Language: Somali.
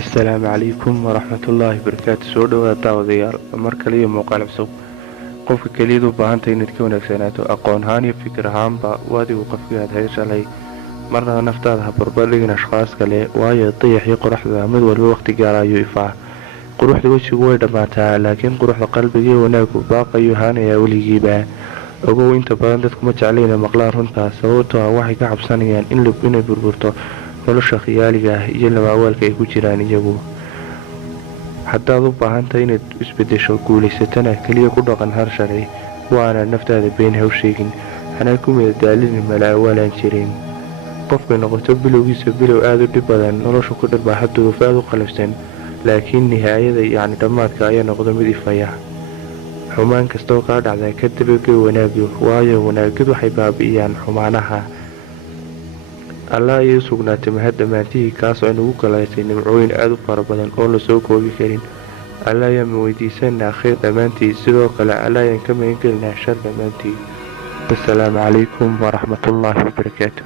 Asalaamu calaykum waraxmatullaahi wabarakaatu. Soo dhawaada daawadayaal mar kale iyo muuqaal cusub. Qofka keliyaad u baahantay inaad ka wanaagsanaato aqoon ahaan iyo fikir ahaanba waadigu qofkii aad heshalay marnaba naftaada ha barbardhigin ashkhaas kale, waayo dayaxii qoraxda mid walba waqti gaara ayuu ifaa. Quruxda wejigu way dhammaataa, laakiin quruxda qalbiga iyo wanaaggu baaqayuu haanayaa weligiiba. Ogow, inta badan dadku ma jeclayna maqlaan runtaas, sababtoo ah waxay ka cabsanayaan inay burburto nolosha khiyaaliga ah iyo laba-awaalka ay ku jiraan iyagu. Haddaad u baahantahay inaad isbedesho, guulaysatana keliya ku dhaqan hal sharci, waana naftaada been ha u sheegin, hana ku madadaalinin mala-awaalaan jirin. Qofkay noqoto bilowgiisa bilow aad u dhib badan, nolosha ku dharbaaxa duruuf aad u qalafsan, laakiin nihaayada dhammaadka ayaa noqdo mid ifaya. Xumaan kastoo kaa dhacda ka dabagey wanaagyo, waayo wanaagyadu waxay baabi'iyaan xumaanaha. Allah ayay u sugnaatay mahad dhammaantii, kaasoo inagu galaysay nimcooyin aad u fara badan oo la soo koobi karin. Allah ayaan ma weydiisanaa khayr dhammaantii, sidoo kale Allah ayaan ka magan gelinaa shar dhammaantii. Wasalaamu calaykum waraxmatullaahi wabarakaatu.